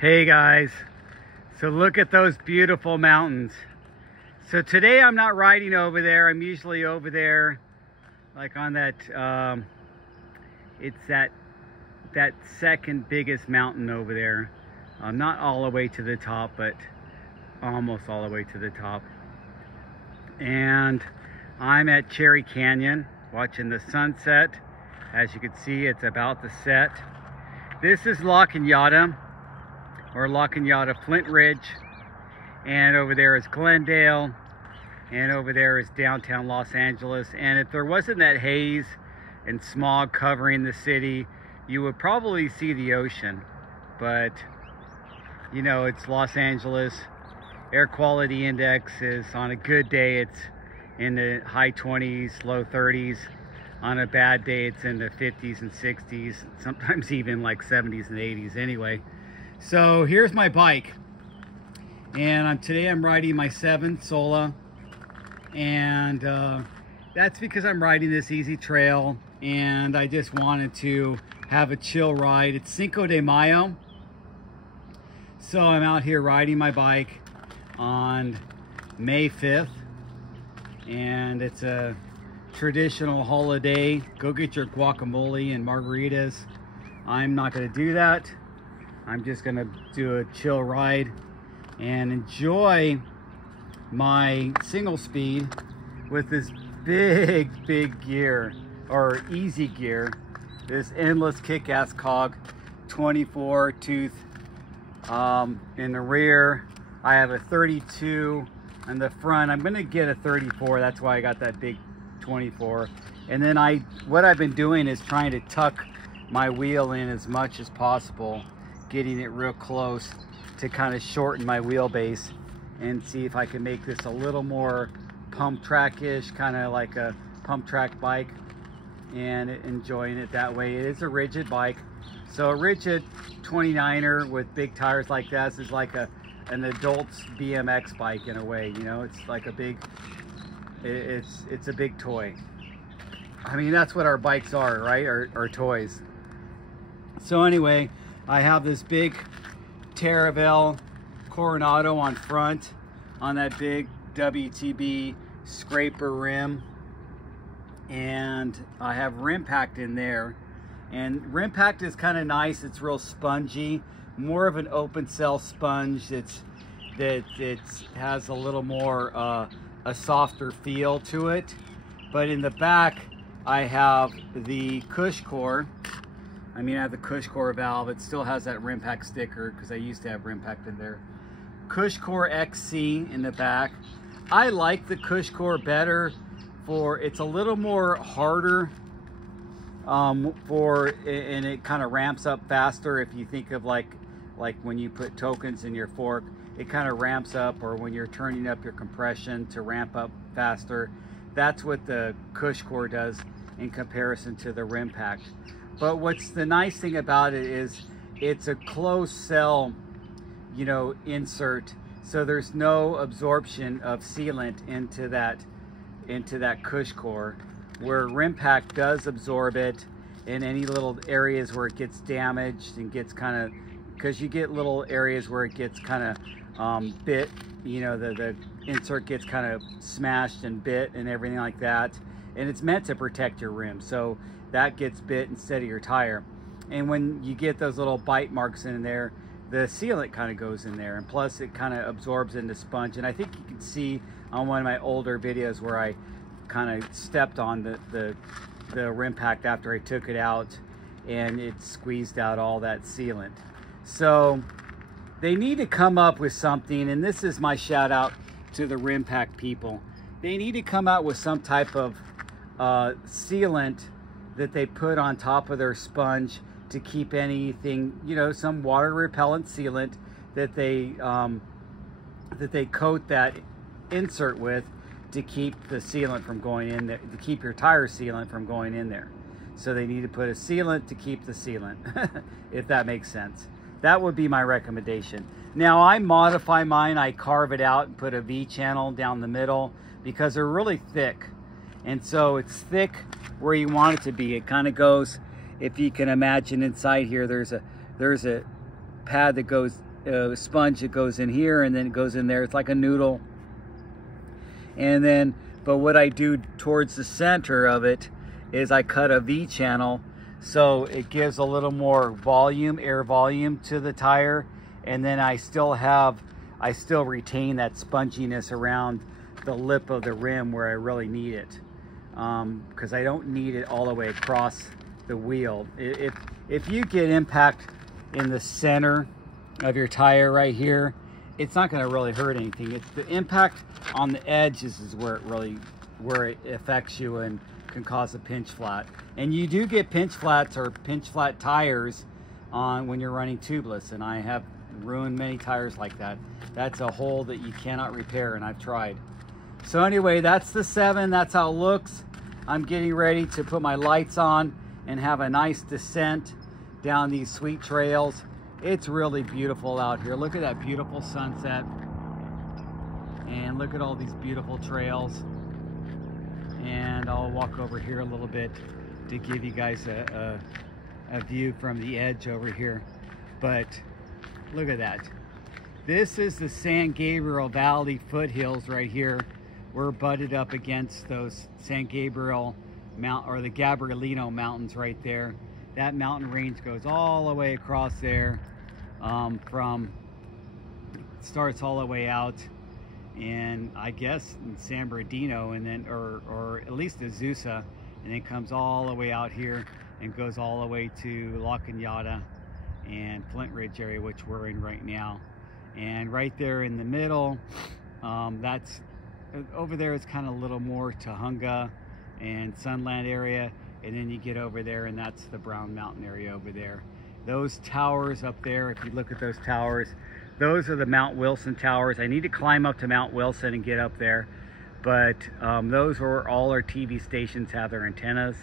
Hey guys, so look at those beautiful mountains. So today I'm not riding over there. I'm usually over there like on that it's that second biggest mountain over there. Not all the way to the top, but almost all the way to the top. And I'm at Cherry Canyon watching the sunset. As you can see, it's about to set. This is La Cañada, or La Cañada Flint Ridge, and over there is Glendale, and over there is downtown Los Angeles. And if there wasn't that haze and smog covering the city, you would probably see the ocean. But you know, it's Los Angeles. Air quality index is, on a good day, it's in the high 20s, low 30s. On a bad day, it's in the 50s and 60s, sometimes even like 70s and 80s anyway. So here's my bike, and today I'm riding my 7 Sola, and that's because I'm riding this easy trail, and I just wanted to have a chill ride. It's Cinco de Mayo, so I'm out here riding my bike on May 5th, and it's a traditional holiday. Go get your guacamole and margaritas. I'm not going to do that. I'm just going to do a chill ride and enjoy my single speed with this big gear, or easy gear, this endless kick-ass cog, 24 tooth in the rear. I have a 32 in the front. I'm going to get a 34. That's why I got that big 24. And then what I've been doing is trying to tuck my wheel in as much as possible, getting it real close to kind of shorten my wheelbase and see if I can make this a little more pump track-ish, kind of like a pump track bike, and enjoying it that way. It is a rigid bike. So a rigid 29er with big tires like this is like an adult's BMX bike in a way, you know. It's like a big, it's a big toy. I mean, that's what our bikes are, right? Our toys. So anyway, I have this big Terravel Coronado on front on that big WTB scraper rim, and I have Rimpact in there. And Rimpact is kind of nice. It's real spongy, more of an open cell sponge. It has a little more a softer feel to it. But in the back, I have the Cush Core. I mean, I have the Cush Core valve. It still has that Rimpact sticker because I used to have Rimpact in there. Cush Core XC in the back. I like the Cush Core better for, it's a little more harder and it kind of ramps up faster. If you think of like when you put tokens in your fork, it kind of ramps up, or when you're turning up your compression to ramp up faster. That's what the Cush Core does in comparison to the Rimpact. But what's the nice thing about it is it's a closed cell, you know, insert, so there's no absorption of sealant into that Cush Core, where Rimpact does absorb it in any little areas where it gets damaged and gets kind of, because you get little areas where it gets kind of bit, you know, the insert gets kind of smashed and bit and everything like that, and it's meant to protect your rim, so that gets bit instead of your tire. And when you get those little bite marks in there, the sealant kind of goes in there, and plus it kind of absorbs into sponge. And I think you can see on one of my older videos where I kind of stepped on the Rimpact after I took it out, and it squeezed out all that sealant. So they need to come up with something, and this is my shout out to the Rimpact people. They need to come out with some type of sealant that they put on top of their sponge to keep anything, you know, some water repellent sealant that they coat that insert with to keep the sealant from going in there, to keep your tire sealant from going in there. So they need to put a sealant to keep the sealant, if that makes sense. That would be my recommendation. Now I modify mine, I carve it out and put a V channel down the middle because they're really thick. And so it's thick where you want it to be. It kind of goes, if you can imagine inside here, there's a pad that goes sponge that goes in here, and then it goes in there. It's like a noodle. And then, but what I do towards the center of it is I cut a V channel, so it gives a little more volume, air volume to the tire. And then I still retain that sponginess around the lip of the rim where I really need it. Because I don't need it all the way across the wheel. If you get impact in the center of your tire right here, it's not going to really hurt anything. It's the impact on the edges is where it affects you and can cause a pinch flat. And you do get pinch flats or pinch flat tires on when you're running tubeless, and I have ruined many tires like that. That's a hole that you cannot repair, and I've tried. So anyway, that's the 7. That's how it looks. I'm getting ready to put my lights on and have a nice descent down these sweet trails. It's really beautiful out here. Look at that beautiful sunset. And look at all these beautiful trails. And I'll walk over here a little bit to give you guys a view from the edge over here. But look at that. This is the San Gabriel Valley foothills right here. We're butted up against those San Gabriel or the Gabrielino Mountains right there. That mountain range goes all the way across there, starts all the way out, and I guess in San Bernardino, and then or at least Azusa, and then comes all the way out here and goes all the way to La Cañada and Flint Ridge area, which we're in right now. And right there in the middle, that's over there is kind of a little more Tahunga and Sunland area, and then you get over there and that's the Brown Mountain area over there. Those towers up there, if you look at those towers, those are the Mount Wilson towers. I need to climb up to Mount Wilson and get up there, but those are all our TV stations have their antennas.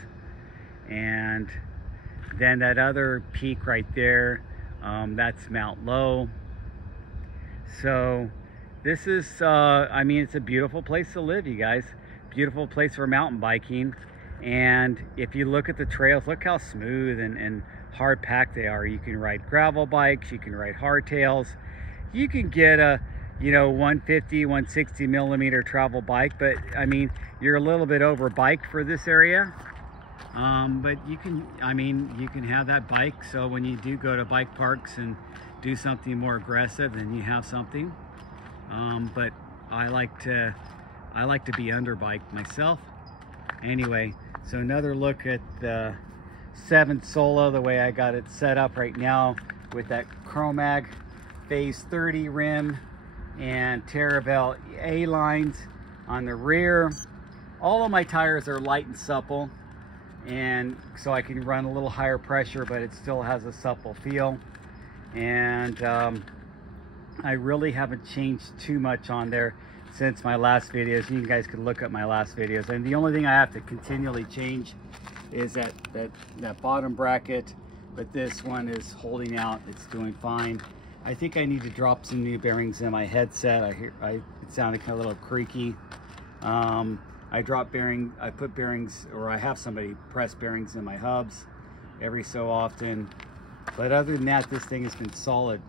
And then that other peak right there, that's Mount Low. So this is, I mean, it's a beautiful place to live, you guys. Beautiful place for mountain biking. And if you look at the trails, look how smooth and hard packed they are. You can ride gravel bikes, you can ride hardtails. You can get a, 150, 160 millimeter travel bike, but I mean, you're a little bit over bike for this area. But you can have that bike, so when you do go to bike parks and do something more aggressive, then you have something. But I like to be under biked myself. Anyway, so another look at the 7 Solo, the way I got it set up right now with that Chromag Phase 30 rim and Terravel A lines on the rear. All of my tires are light and supple, and so I can run a little higher pressure, but it still has a supple feel. And I really haven't changed too much on there since my last videos. You guys can look at my last videos, and the only thing I have to continually change is that bottom bracket, but this one is holding out. It's doing fine. I think I need to drop some new bearings in my headset. It sounded kind of a little creaky. I put bearings, or I have somebody press bearings in my hubs every so often. But other than that, this thing has been solid.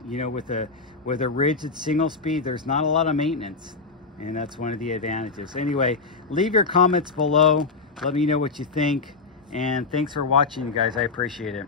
With a rigid single speed, there's not a lot of maintenance, and that's one of the advantages. Anyway, leave your comments below. Let me know what you think, and thanks for watching, you guys. I appreciate it.